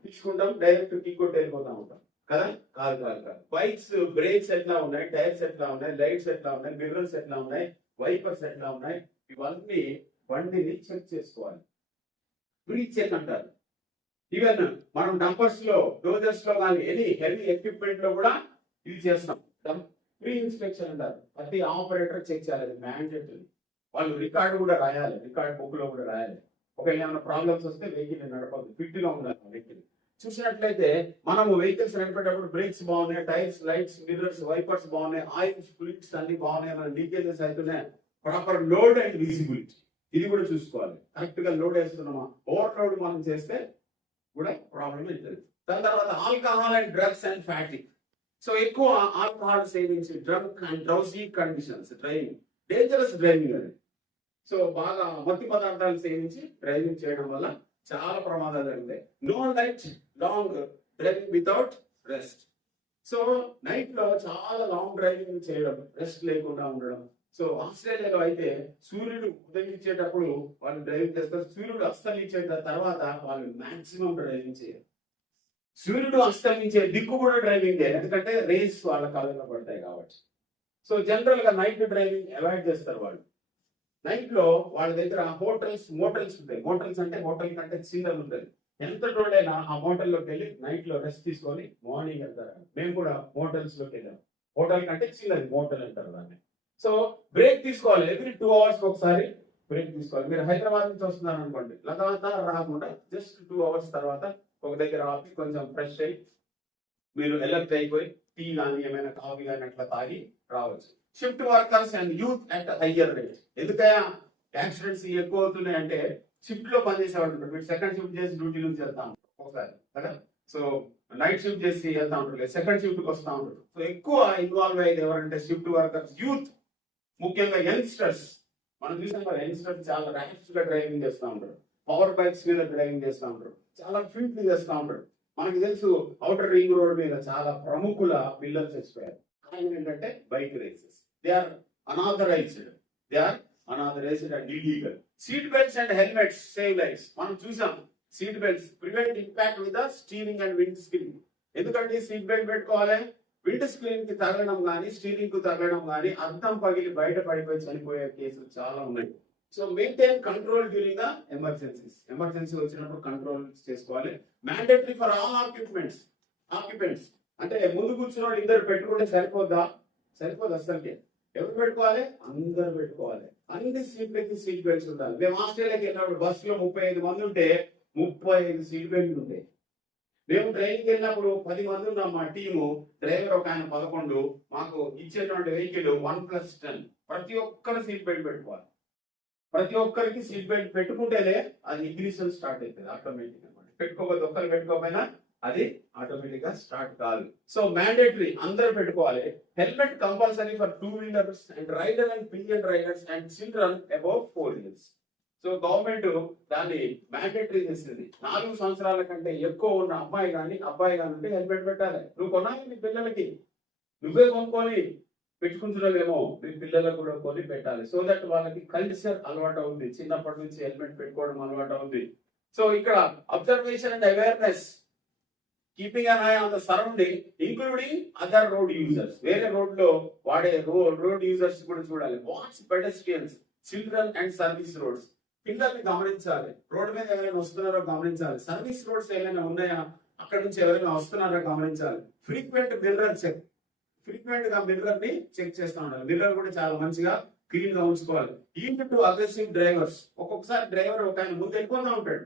తీసుకుంటాం, డైరెక్ట్ కిక్ కొట్టి వెళ్ళిపోతా ఉంటాం కదా. కాదు. బైక్స్ బ్రేక్స్ ఎట్లా ఉన్నాయి, టైర్స్ ఎట్లా ఉన్నాయి, లైట్స్ ఎట్లా ఉన్నాయి, మిర్రర్స్ ఎట్లా ఉన్నాయి, వైపర్స్ ఎట్లా ఉన్నాయి, ఇవన్నీ బండిని చెక్ చేసుకోవాలి. ప్రీ చెక్ అంటారు. ఈవెన్ మనం డంపర్స్ లో, డోజర్స్ లో కానీ ఎనీ హెవీ ఎక్విప్మెంట్ లో కూడా ఇది చేస్తాం. ప్రీ ఇన్స్పెక్షన్ అంటారు. ప్రతి ఆపరేటర్ చెక్ చేయాలి, అది మ్యాండేటరీ. వాళ్ళు రికార్డు కూడా రాయాలి, రికార్డ్ బుక్ లో కూడా రాయాలి. ఒకవేళ ఏమైనా ప్రాబ్లమ్స్ వస్తే వెహికల్ నడపదు, ఫిట్ గా ఉండాలి వెహికల్. చూసినట్లయితే మనము వెహికల్స్ నడిపేటప్పుడు బ్రేక్స్ బాగున్నాయి, టైర్స్, లైట్స్, మిర్రర్స్, వైపర్స్ బాగున్నాయి, ఆయిల్స్, ఫ్లూయిడ్స్ అన్ని బాగున్నాయి, మన లీకేజెస్ అవుతున్నాయి, ప్రాపర్ లోడ్ అండ్ విజిబిలిటీ ఇది కూడా చూసుకోవాలి. కరెక్ట్ గా లోడ్ వేస్తున్నామా, ఓవర్ లోడ్ మనం చేస్తే కూడా ప్రాబ్లం అవుతుంది. దాని తర్వాత alcohol and drugs and fatigue. So ఎక్కువ alcohol savings, drug and drowsy conditions, driving, dangerous driving అది. సో బాగా మత్తు పదార్థాలు సేవించి డ్రైవింగ్ చేయడం వల్ల చాలా ప్రమాదాలు జరుగుతాయి. No night long driving without rest. So night లో చాలా లాంగ్ డ్రైవింగ్ చేయడం, రెస్ట్ లేకుండా ఉండడం. సో ఆస్ట్రేలియాలో అయితే సూర్యుడు ఉదయించేటప్పుడు వాళ్ళు డ్రైవింగ్ చేస్తారు, సూర్యుడు అస్తమించే తర్వాత వాళ్ళు మాక్సిమం డ్రైవింగ్ చేయాలి. సూర్యుడు అస్తమించే దిక్కు కూడా డ్రైవింగ్ చేయాలి, ఎందుకంటే రేస్ వాళ్ళ కాలంలో పడతాయి కాబట్టి. సో జనరల్ గా నైట్ డ్రైవింగ్ అవాయిడ్ చేస్తారు వాళ్ళు. నైట్ లో వాళ్ళ దగ్గర మోటల్స్ ఉంటాయి. మోటల్స్ అంటే హోటల్ కంటే చిన్నది ఉంటుంది. ఎంత రోడైనా ఆ మోటల్ లోకి వెళ్ళి నైట్ లో రెస్ట్ తీసుకొని మార్నింగ్ వెళ్తారు. మేము కూడా మోటల్స్ లోకి వెళ్ళాం. హోటల్ కంటే చిన్నది మోటల్ అంటారు దాన్ని. సో బ్రేక్ తీసుకోవాలి, ఎవ్రీ 2 hours ఒకసారి బ్రేక్ తీసుకోవాలి. మీరు హైదరాబాద్ నుంచి వస్తున్నారు అనుకోండి, లగాతార్ రాకుండా జస్ట్ 2 hours తర్వాత ఒక దగ్గర ఆపి కొంచెం ఫ్రెష్ అయ్యి మీరు ఎలర్ట్ అయిపోయి టీ కానీ ఏమైనా కాఫీ కానీ అట్లా తాగి రావచ్చు. Shift workers and youth at higher rate. ఎందుకయ్యా యాక్సిడెంట్స్ ఎక్కువ అవుతున్నాయి అంటే, షిఫ్ట్ లో పనిచేసేవాళ్ళు ఉంటారు. మీరు సెకండ్ షిఫ్ట్ చేసి డ్యూటీ నుంచి వెళ్తా ఉంటారు ఒకసారి కదా. సో నైట్ షిఫ్ట్ చేసి వెళ్తా ఉంటారు, సెకండ్ షిఫ్ట్ కి వస్తూ ఉంటారు. సో ఎక్కువ ఇన్వాల్వ్ అయ్యేది ఎవరంటే షిఫ్ట్ వర్కర్స్, యూత్, ముఖ్యంగా యంగ్స్టర్స్. మనం చూసాం కదా, యంగ్స్టర్స్ చాలా ర్యాష్ గా డ్రైవింగ్ చేస్తూ ఉంటారు, పవర్ బైక్స్ మీద డ్రైవింగ్ చేస్తూ ఉంటారు, చాలా ఫీట్ చేస్తూ ఉంటారు. మనకి తెలుసు ఔటర్ రింగ్ రోడ్ మీద చాలా ప్రముఖుల పిల్లలు చచ్చిపోయారు. కారణం ఏంటంటే bike races. They are unauthorised and illegal. Seat belts and helmets save lifes. మనం చూసాం, seat belts prevent impact with the steering and windscreen. ఎందుకంటే సీట్ బెల్ట్ పెట్టుకోవాలి, విండ్ స్క్రీన్ కి తగలడం కానీ, స్టీరింగ్ కు తగలడం కానీ, అద్దం పగిలి బయట పడిపోయి చనిపోయే కేసులు చాలా ఉన్నాయి. So maintain control during the emergencies. Emergency వచ్చినప్పుడు కంట్రోల్ చేసుకోవాలి. Mandatory for all occupants. అంటే ముందు కూర్చున్న ఇద్దరు పెట్టుకుంటే సరిపోదు అసలుకి. ఎవరు పెట్టుకోవాలి? అందరు పెట్టుకోవాలి. అన్ని సీట్లకి సీట్ బెల్ట్స్ ఉండాలి. మేము ఆస్ట్రేలియాకి వెళ్ళినప్పుడు బస్సులో 35 మంది ఉంటే 35 సీట్ బెల్ట్ ఉంటాయి. మేము ట్రైన్కి వెళ్ళినప్పుడు 10 మంది ఉన్నాం మా టీము. డ్రైవర్ ఒక ఆయన 11. మాకు ఇచ్చేటువంటి వెహికల్ 1+10. ప్రతి ఒక్కరు సీట్ బెల్ట్ పెట్టుకోవాలి. ప్రతి ఒక్కరికి సీట్ బెల్ట్ పెట్టుకుంటేనే అది ఇగ్నిషన్ స్టార్ట్ అవుతుంది ఆటోమేటిక్ అనమాట. పెట్టుకోకపోతే ఒక్కరు పెట్టుకోకపోయినా అది ఆటోమేటిక్ గా స్టార్ట్ కాదు. సో మ్యాండేటరీ అందరూ పెట్టుకోవాలి. Helmet compulsory for 2 wheelers and rider and pillion riders and children above 4 years. So government దాన్ని మ్యాండేటరీ చేసింది. 4 సంవత్సరాల కంటే ఎక్కువ ఉన్న అమ్మాయి కానీ అబ్బాయి కానీ ఉంటే హెల్మెట్ పెట్టాలి. నువ్వు కొనాలి, నీ పిల్లలకి నువ్వే కొనుక్కొని పెట్టుకుంటున్నావేమో, మీ పిల్లలకు కూడా కొని పెట్టాలి. సో దట్ వాళ్ళకి కల్చర్ అలవాటు అవుతుంది, చిన్నప్పటి నుంచి హెల్మెట్ పెట్టుకోవడం అలవాటు అవుతుంది. సో ఇక్కడ observation and awareness, keeping an I on the surrounding including other road users. వేరే రోడ్ లో వాడే రోడ్ యూజర్స్ కూడా చూడాలి. Watch pedestrians, children and service roads. పిల్లల్ని గమనించాలి, రోడ్డు మీద ఎవరైనా వస్తున్నారో గమనించాలి. సర్వీస్ రోడ్స్ ఏమైనా ఉన్నాయా, అక్కడ నుంచి ఎవరైనా వస్తున్నారో గమనించాలి. Frequent mirror check. ఫ్రీక్వెంట్ గా మిర్రర్ ని చెక్ చేస్తూ ఉండాలి. మిర్రర్ కూడా చాలా మంచిగా క్లీన్ గా ఉంచుకోవాలి. Even to aggressive drivers. ఒక్కొక్కసారి డ్రైవర్ ఒక ఆయన ముందు వెళ్ళిపోతూ ఉంటాడు,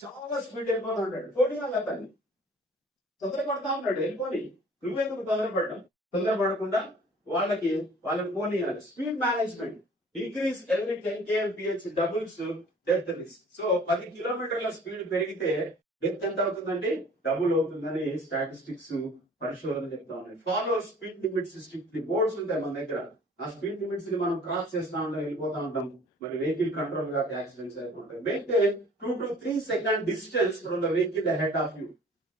చాలా స్పీడ్ వెళ్ళిపోతూ ఉంటాడు. పోనీయాలి, అతన్ని తొందరపడతా ఉంటాడు, వెళ్ళిపోని. నువ్వెందుకు తొందరపడకుండా వాళ్ళని పోనీయాలి. Speed management. Increase every 10 kmph doubles death risk. So 10 kilometers speed పెరిగితే డెత్ ఎంత అవుతుందంటే డబుల్ అవుతుందని స్టాటిస్టిక్స్ పరిశోధన చెప్తా ఉన్నాయి. Follow speed limits strictly. Boards ఉంటాయి మన దగ్గర. ఆ స్పీడ్ లిమిట్స్ ని మనం క్రాస్ చేస్తా ఉంటాం, వెళ్ళిపోతా ఉంటాం. మరి వెహికల్ కంట్రోల్ గా యాక్సిడెంట్స్ అయిపోతాయి. Maintain 2 to 3 second distance from the vehicle ahead of you.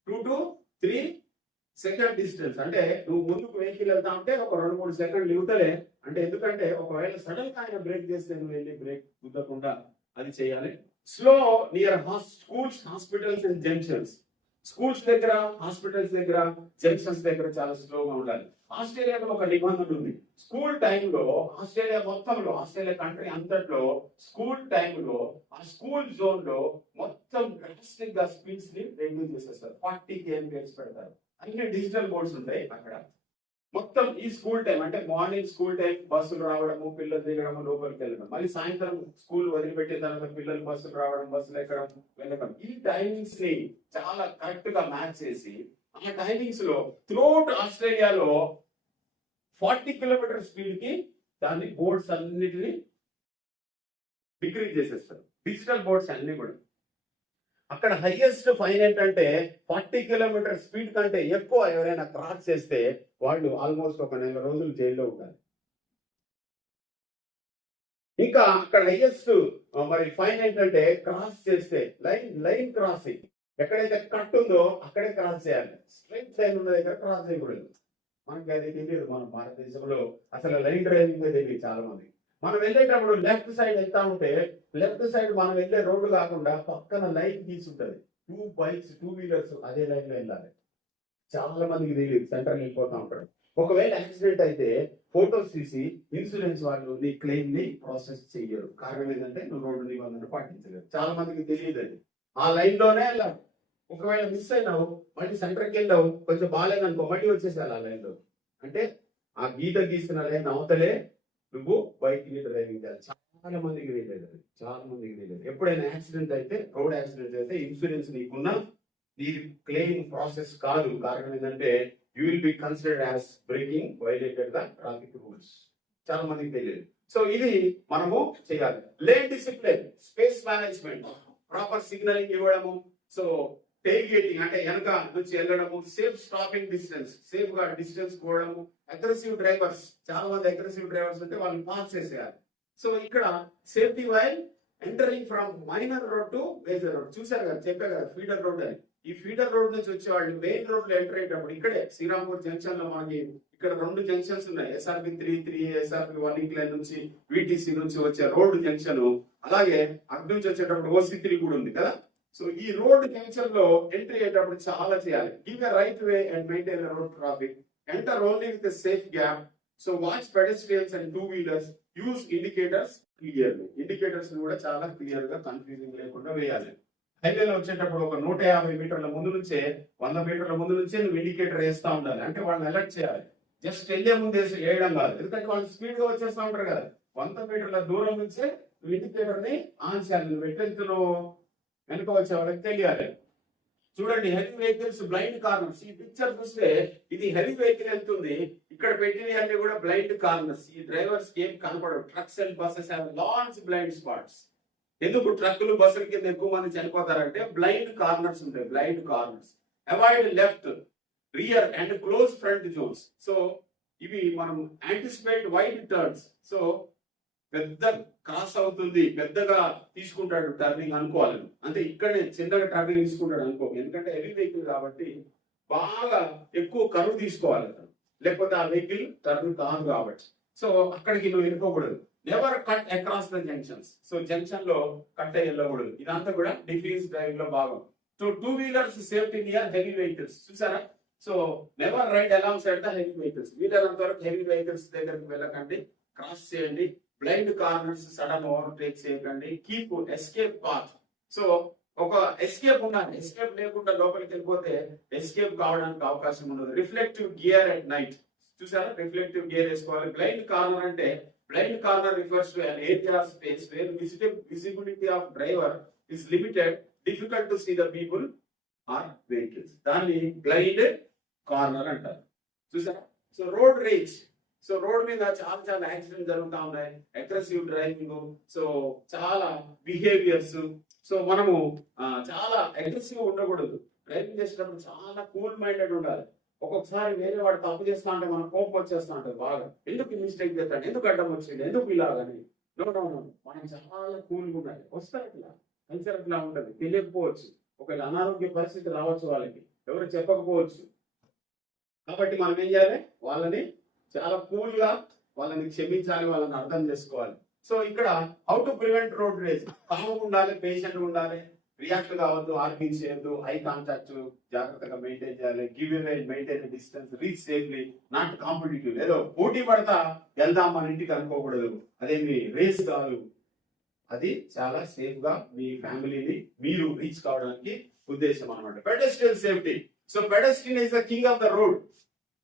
2 to 3 second distance అంటే నువ్వు ముందుకు వెహికల్ వెళ్తా ఉంటే ఒక 2-3 సెకండ్లు ఇవ్వతలే. అంటే ఎందుకంటే ఒకవేళ సడన్ గా ఆయన బ్రేక్ చేస్తే నువ్వు వెళ్ళి బ్రేక్ గుద్దకుండా అది చేయాలి. Slow near schools, hospitals and junctions. Schools దగ్గర, హాస్పిటల్స్ దగ్గర, జంక్షన్స్ దగ్గర చాలా స్లోగా ఉండాలి. ఆస్ట్రేలియాలో ఒక నిబంధన ఉంది. స్కూల్ టైంలో ఆస్ట్రేలియా మొత్తంలో, ఆస్ట్రేలియా కంట్రీ అంతట్లో స్కూల్ టైంలో ఆ స్కూల్ జోన్ లో మొత్తం డ్రాస్టిక్ గా స్పీడ్స్ ని రెడ్యూస్ చేసేస్తారు. 40 km పెడతారు. అన్ని డిజిటల్ బోర్డ్స్ ఉంటాయి అక్కడ. మొత్తం ఈ స్కూల్ టైం అంటే మార్నింగ్ స్కూల్ టైం బస్సులు రావడము, పిల్లలు దిగడము, లోపలికి వెళ్ళడం, మళ్ళీ సాయంత్రం స్కూల్ వదిలిపెట్టిన తర్వాత పిల్లలు బస్సులు రావడం, బస్సులు ఎక్కడం, వెళ్ళడం, ఈ టైమింగ్స్ ని చాలా కరెక్ట్ గా మ్యాచ్ చేసి ఆ టైమింగ్స్ లో త్రూఅవుట్ ఆస్ట్రేలియాలో 40 km స్పీడ్ కి దాన్ని బోర్డ్స్ అన్నిటిని డిక్రీజ్ చేసేస్తారు. డిజిటల్ బోర్డ్స్ అన్ని కూడా. అక్కడ హైయెస్ట్ ఫైన్ ఏంటంటే 40 km స్పీడ్ కంటే ఎక్కువ ఎవరైనా క్రాస్ చేస్తే వాళ్ళు ఆల్మోస్ట్ ఒక 1 నెల రోజులు జైల్లో ఉండాలి. ఇంకా అక్కడ హైయెస్ట్ మరి ఫైన్ ఏంటంటే క్రాస్ చేస్తే లైన్ క్రాసింగ్, ఎక్కడైతే కట్ ఉందో అక్కడే క్రాస్ చేయాలి. స్ట్రైట్ లైన్ ఉన్న దగ్గర క్రాస్ చేయకూడదు. మనకి అది తెలియదు. మన భారతదేశంలో అసలు లైన్ డ్రైవింగ్ తెలియదు చాలా మంది. మనం వెళ్ళేటప్పుడు లెఫ్ట్ సైడ్ వెళ్తా ఉంటే లెఫ్ట్ సైడ్ మనం వెళ్ళే రోడ్డు కాకుండా పక్కన లైన్ తీసుంటది. 2 బైక్స్ 2 వీలర్స్ అదే లైన్ లో వెళ్ళాలి. చాలా మందికి తెలియదు, సెంటర్ వెళ్ళిపోతా ఉంటారు. ఒకవేళ యాక్సిడెంట్ అయితే ఫోటోస్ తీసి ఇన్సూరెన్స్ వాళ్ళు నీ క్లెయిమ్ ని ప్రాసెస్ చెయ్యరు. కారణం ఏంటంటే నువ్వు రోడ్డు నిబంధన పాటించలేదు. చాలా మందికి తెలియదు అది. ఆ లైన్ లోనే వెళ్ళాలి. ఒకవేళ మిస్ అయినావు, మళ్ళీ సెంటర్కి వెళ్ళావు, కొంచెం బాగాలేదనుకో, మళ్ళీ వచ్చేసారు ఆ లైన్ లో. అంటే ఆ గీత గీసిన లైన్ అవతలే నువ్వు బైక్ ని డ్రైవింగ్ చేయాలి. చాలా మందికి తెలియదు అది. చాలా మందికి తెలియదు. ఎప్పుడైనా యాక్సిడెంట్ అయితే, రోడ్ యాక్సిడెంట్ అయితే ఇన్సూరెన్స్ నీకున్నా నీది క్లెయిమ్ ప్రాసెస్ కాదు. కారణం ఏంటంటే you will be considered as breaking violated the traffic rules. చాలా మందికి తెలియదు. సో ఇది మనము చేయాలి. Lane discipline, space management, proper signalling ఇవ్వడము, సో టెయిల్ గేటింగ్ అంటే వెనక నుంచి వెళ్ళడము, సేఫ్ స్టాపింగ్ డిస్టెన్స్, సేఫ్ గా డిస్టెన్స్ పోవడము, అగ్రెసివ్ డ్రైవర్స్, చాలా మంది అగ్రెసివ్ డ్రైవర్స్ ఉంటే వాళ్ళని పాస్ చేసేయాలి. సో ఇక్కడ safety while entering from minor road to major road. చూసారు కదా, చెప్పే కదా ఫీడర్ రోడ్ అని. ఈ ఫీడర్ రోడ్ నుంచి వచ్చే వాళ్ళు మెయిన్ రోడ్ లో ఎంటర్ అయ్యేటప్పుడు ఇక్కడే శ్రీరాంపూర్ జంక్షన్ లో మనకి ఇక్కడ 2 జంక్షన్స్ ఉన్నాయి. SRP 3, SRP 1 ఇంక్లైన్ నుంచి VTC నుంచి వచ్చే రోడ్ జంక్షన్, అలాగే అటు నుంచి వచ్చేటప్పుడు OC3 కూడా ఉంది కదా. సో ఈ రోడ్ జంక్షన్ లో ఎంట్రీ అయ్యేటప్పుడు చాలా చేయాలి. Give a right way and maintain road traffic, enter only with safe gap, so watch pedestrians and 2 wheelers, use indicators clearly. Indicators కూడా చాలా క్లియర్ గా కన్ఫ్యూజింగ్ లేకుండా వేయాలి. హైవేలో వచ్చేటప్పుడు ఒక 150 మీటర్ల ముందు నుంచే 100 మీటర్ల ముందు నుంచే నువ్వు ఇండికేటర్ వేస్తా ఉండాలి. అంటే వాళ్ళని అలర్ట్ చేయాలి. జస్ట్ వెళ్ళే ముందు వేయడం కాదు, ఎందుకంటే వాళ్ళు స్పీడ్ గా వచ్చేస్తా ఉంటారు కదా. 100 మీటర్ల దూరం నుంచే నువ్వు ఇండికేటర్ ని ఆన్ చేయాలి. నువ్వు ఎట్లెళ్తున్నావు వెనుక వచ్చే వాళ్ళకి తెలియాలి. చూడండి, హెవీ వెహికల్స్ బ్లైండ్ కార్నర్స్. ఈ పిక్చర్ చూస్తే ఇది హెవీ వెహికల్ వెళ్తుంది, ఇక్కడ పెట్టినవి అన్ని కూడా బ్లైండ్ కార్నర్స్. ఈ డ్రైవర్స్ ఏం కనపడవు. Trucks and buses have large blind spots. ఎందుకు ట్రక్కులు బస్సుల కింద ఎక్కువ మంది చనిపోతారంటే బ్లైండ్ కార్నర్స్ ఉంటాయి. Blind corners. Avoid left, rear and close front zones. So ఇవి మనం యాంటిసిపేట్ వైడ్ టర్న్స్. సో పెద్ద క్రాస్ అవుతుంది, పెద్దగా తీసుకుంటాడు టర్నింగ్ అనుకోవాలి. అంటే ఇక్కడనే చిన్నగా టర్నింగ్ తీసుకుంటాడు అనుకో, ఎందుకంటే హెవీ వెహికల్ కాబట్టి బాగా ఎక్కువ కరువు తీసుకోవాలి, లేకపోతే ఆ వెహికల్ టర్న్ కాదు కాబట్టి. సో అక్కడికి నువ్వు వెళ్ళిపోకూడదు. Never cut across the junctions. So junction లో కట్ అయ్యి వెళ్ళకూడదు. ఇదంతా కూడా డిఫెన్స్ డ్రైవింగ్ లో భాగం. So 2 wheelers safety near heavy vehicles. చూసారా? So never ride alongside the heavy vehicles. వీలైనంత వరకు హెవీ వెహికల్స్ దగ్గరికి వెళ్ళకండి, క్రాస్ చేయండి. బ్లైండ్ కార్నర్స్ సడన్ ఓవర్టేక్ చేయకండి. Keep escape path. సో ఒక ఎస్కేప్ ఉండాలి. ఎస్కేప్ లేకుండా లోపలికి వెళ్ళిపోతే ఎస్కేప్ కావడానికి అవకాశం ఉండదు. Reflective gear at night. చూసారా? రిఫ్లెక్టివ్ గియర్ వేసుకోవాలి. బ్లైండ్ కార్నర్ అంటే blind corner refers to an area of space where visibility of driver is limited, difficult to see the people or vehicles. దాన్ని బ్లైండ్ కార్నర్ అంటారు. చూసారా? So road rage. So road మీద చాలా accident జరుగుతా ఉన్నాయి. Aggressive driving, so చాలా behaviours. So మనము చాలా అగ్రెసివ్ ఉండకూడదు. డ్రైవింగ్ చేసేటప్పుడు చాలా కూల్ మైండెడ్ ఉండాలి. ఒక్కొక్కసారి వేరే వాడు తప్పు చేస్తా ఉంటే మనం కోపం వచ్చేస్తా ఉంటుంది బాగా. ఎందుకు మిస్టేక్ చేస్తాడు, ఎందుకు అడ్డం వచ్చింది, ఎందుకు ఇలాగని. మనం చాలా కూల్గా ఉండాలి. వస్తారు అట్లా, కల్చర్ అట్లా ఉంటుంది. తెలియకపోవచ్చు, ఒకవేళ అనారోగ్య పరిస్థితి రావచ్చు, వాళ్ళకి ఎవరు చెప్పకపోవచ్చు. కాబట్టి మనం ఏం చేయాలి, వాళ్ళని చాలా కూల్ గా వాళ్ళని క్షమించాలి, వాళ్ళని అర్థం చేసుకోవాలి. సో ఇక్కడ how to prevent road rage, కామ్గా ఉండాలి, పేషెంట్ ఉండాలి, రియాక్ట్ కావద్దు, ఆర్గింగ్ చేయొద్దు, ఐ కాంటాక్ట్ జాగ్రత్తగా మెయింటైన్ చేయాలి, give away, maintain distance, reach safely, not competitive. ఏదో పోటీ పడతా వెళ్దాం మన ఇంటికి అనుకోకూడదు, అదేమి రేస్ కాదు, అది చాలా సేఫ్ గా మీ ఫ్యామిలీని మీరు రీచ్ కావడానికి ఉద్దేశం అనమాట. Pedestrian safety. So pedestrian is the king of the road.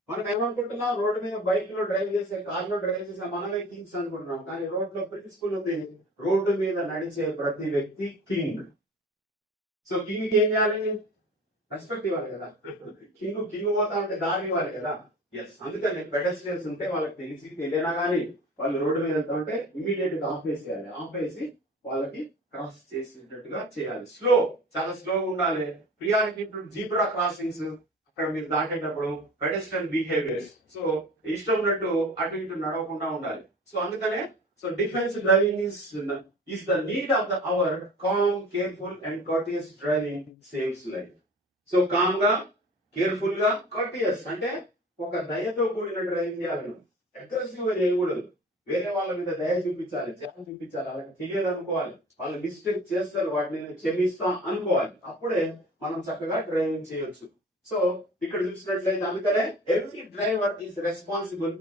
మనం ఏమనుకుంటున్నాం, రోడ్డు మీద బైక్ లో డ్రైవ్ చేసే, కార్ లో డ్రైవ్ చేసే మనమే కింగ్స్ అనుకుంటున్నాం. కానీ రోడ్ లో ప్రిన్సిపల్ ఉంది, రోడ్డు మీద నడిచే ప్రతి వ్యక్తి కింగ్. సో కింగ్ కి ఏం చేయాలి, రెస్పెక్ట్ ఇవ్వాలి కదా. కింగ్ పోతా ఉంటే దారి ఇవ్వాలి కదా. ఎస్, అందుకని పెడెస్ట్రియన్స్ ఉంటే వాళ్ళకి తెలియనా కానీ వాళ్ళు రోడ్డు మీద వెళ్తా ఉంటే ఇమీడియట్ గా ఆపేసేయాలి, ఆపేసి వాళ్ళకి క్రాస్ చేసేటట్టుగా చేయాలి. స్లో, చాలా స్లోగా ఉండాలి. ప్రియారిటీ టు జీబ్రా క్రాసింగ్స్, అక్కడ మీరు దాటేటప్పుడు పెడెస్ట్రియన్ బిహేవియర్స్. సో ఇష్టం ఉన్నట్టు అటు ఇటు నడవకుండా ఉండాలి. సో అందుకనే so defence driving is the need of the hour. Calm, careful and courteous driving saves life. So calm గా, కేర్ఫుల్ గా, courteous అంటే ఒక దయతో కూడిన డ్రైవింగ్ చేయాలి. అగ్రెసివ్ గా చేయకూడదు, వేరే వాళ్ళ మీద దయ చూపించాలి, జాలి చూపించాలి. అలాగే తెలియదు అనుకోవాలి, వాళ్ళు మిస్టేక్ చేస్తారు, వాటిని నేను క్షమిస్తాం అనుకోవాలి. అప్పుడే మనం చక్కగా డ్రైవింగ్ చేయొచ్చు. సో ఇక్కడ చూసినట్లయితే అందుకనే every driver is responsible.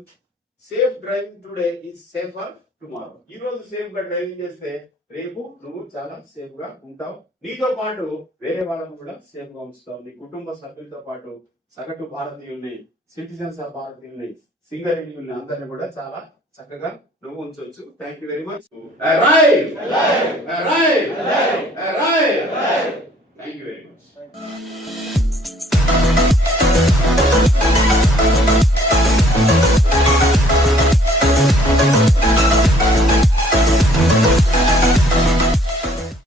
Safe driving today is safer tomorrow. ఈ రోజు సేఫ్ గా డ్రైవింగ్ చేస్తే రేపు నువ్వు చాలా సేఫ్ గా ఉంటావు, నీతో పాటు వేరే వాళ్ళని కూడా సేఫ్ గా ఉంచుతావు. నీ కుటుంబ సభ్యులతో పాటు సగటు భారతీయుల్ని, సిటిజన్స్ ఆఫ్ భారతీయుల్ని, సింగరేణియుల్ని అందరిని కూడా చాలా చక్కగా నువ్వు ఉంచవచ్చు. Thank you very much. Thank you very much.